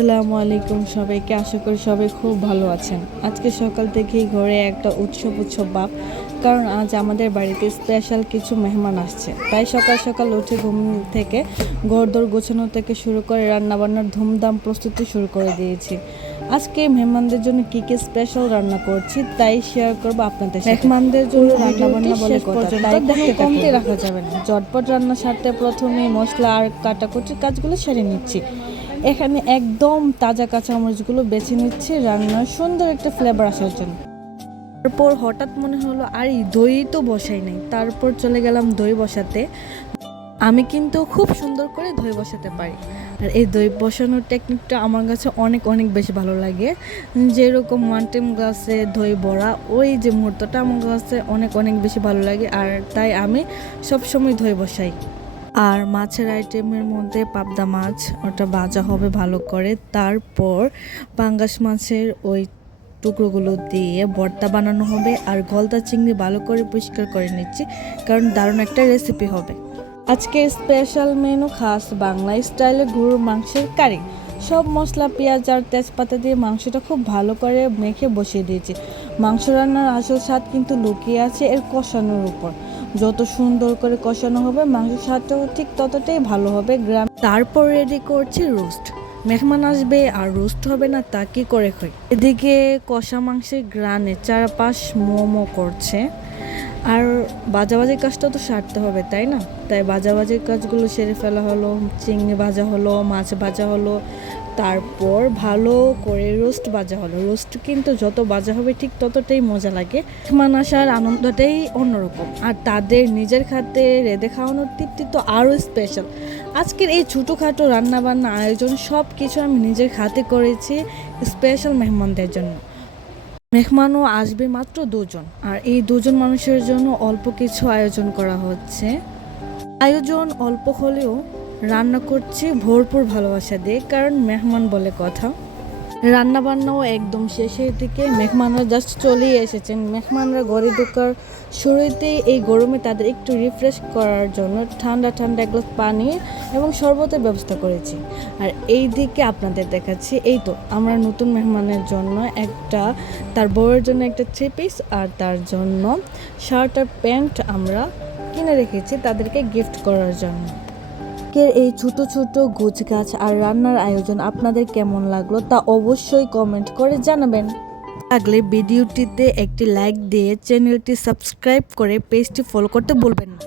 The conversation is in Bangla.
আসসালামু আলাইকুম সবাইকে, আশা করি সবাই খুব ভালো আছেন। আজকে সকাল থেকেই ঘরে একটা উৎসব ভাব, কারণ আজ আমাদের বাড়িতে স্পেশাল কিছু মেহমান আসছে। তাই সকাল সকাল উঠে ঘুম থেকে ঘরদোর গোছানো থেকে শুরু করে রান্নাবান্নার ধুমধাম প্রস্তুতি শুরু করে দিয়েছি। আজকে মেহমানদের জন্য কি কি স্পেশাল রান্না করছি তাই শেয়ার করবো আপনাদের সাথে। মেহমানদের জন্য রান্নাবান্না বলে কথা, তাই কোনো কমতি রাখা যাবে না। ঝটপট রান্না সারতে প্রথমে মশলা আর কাটাকুটির কাজগুলো সেরে নিচ্ছি। এখানে একদম তাজা কাঁচামরিচগুলো বেছে নিচ্ছি রান্নার সুন্দর একটা ফ্লেভার আসার জন্য। তারপর হঠাৎ মনে হলো আর এই দই তো বসাই নাই, তারপর চলে গেলাম দই বসাতে। আমি কিন্তু খুব সুন্দর করে দই বসাতে পারি, আর এই দই বসানোর টেকনিকটা আমার কাছে অনেক অনেক বেশি ভালো লাগে। যেরকম ওয়ান টাইম গ্লাসে দই বড়া, ওই যে মুহূর্তটা আমার কাছে অনেক অনেক বেশি ভালো লাগে, আর তাই আমি সবসময় দই বসাই। আর মাছের আইটেমের মধ্যে পাবদা মাছ, ওটা ভাজা হবে ভালো করে। তারপর পাঙ্গাস মাছের ওই টুকরোগুলো দিয়ে ভর্তা বানানো হবে, আর গলদা চিংড়ি ভালো করে পরিষ্কার করে নিচ্ছি, কারণ দারুণ একটা রেসিপি হবে। আজকের স্পেশাল মেনু খাস বাংলা স্টাইলে গরুর মাংসের কারি। সব মশলা, পেঁয়াজ আর তেজপাতা দিয়ে মাংসটা খুব ভালো করে মেখে বসিয়ে দিয়েছি। মাংস রান্নার আসল স্বাদ কিন্তু লুকিয়ে আছে এর কষানোর উপর। যত সুন্দর করে কষানো হবে মাংসের স্বাদটাও ঠিক ততটাই ভালো হবে। তারপর রেডি করছি রোস্ট। মেহমান আসবে আর রোস্ট হবে না তা কি করে হয়। এদিকে কষা মাংসের গ্রানে চারপাশ মোমো করছে, আর ভাজাভাজির কাজটা তো সারতে হবে তাই না। তাই ভাজাভাজির কাজগুলো সেরে ফেলা হলো। চিংড়ি ভাজা হলো, মাছ ভাজা হলো, তারপর ভালো করে রোস্ট ভাজা হলো। রোস্ট কিন্তু যত ভাজা হবে ঠিক ততটাই মজা লাগে। মেহমান আসার আনন্দটাই অন্যরকম, আর তাদের নিজের খাতে রেঁধে খাওয়ানোর তৃপ্তি তো আরও স্পেশাল। আজকের এই ছোটোখাটো রান্নাবান্না আয়োজন সব কিছু আমি নিজের হাতে করেছি স্পেশাল মেহমানদের জন্য। মেহমানও আসবে মাত্র 2 জন, আর এই 2 জন মানুষের জন্য অল্প কিছু আয়োজন করা হচ্ছে। আয়োজন অল্প হলেও রান্না করছি ভরপুর ভালোবাসা দিয়ে, কারণ মেহমান বলে কথা। রান্না বান্নাও একদম শেষের দিকে, মেহমানরা জাস্ট চলেই এসেছেন। মেহমানরা ঘরে ঢোকার শুরুতেই এই গরমে তাদের একটু রিফ্রেশ করার জন্য ঠান্ডা ঠান্ডা এক গ্লাস পানি এবং শরবতের ব্যবস্থা করেছি। আর এই দিকে আপনাদের দেখাচ্ছি, এই তো আমরা নতুন মেহমানের জন্য তার বউয়ের জন্য একটা 3 পিস আর তার জন্য শার্ট আর প্যান্ট আমরা কিনে রেখেছি তাদেরকে গিফট করার জন্য। এই ছোট ছোট গোছগাছ আর রান্নার আয়োজন আপনাদের কেমন লাগলো তা অবশ্যই কমেন্ট করে জানাবেন। লাগলে ভিডিওটিতে একটি লাইক দিয়ে চ্যানেলটি সাবস্ক্রাইব করে পেজটি ফলো করতে ভুলবেন না।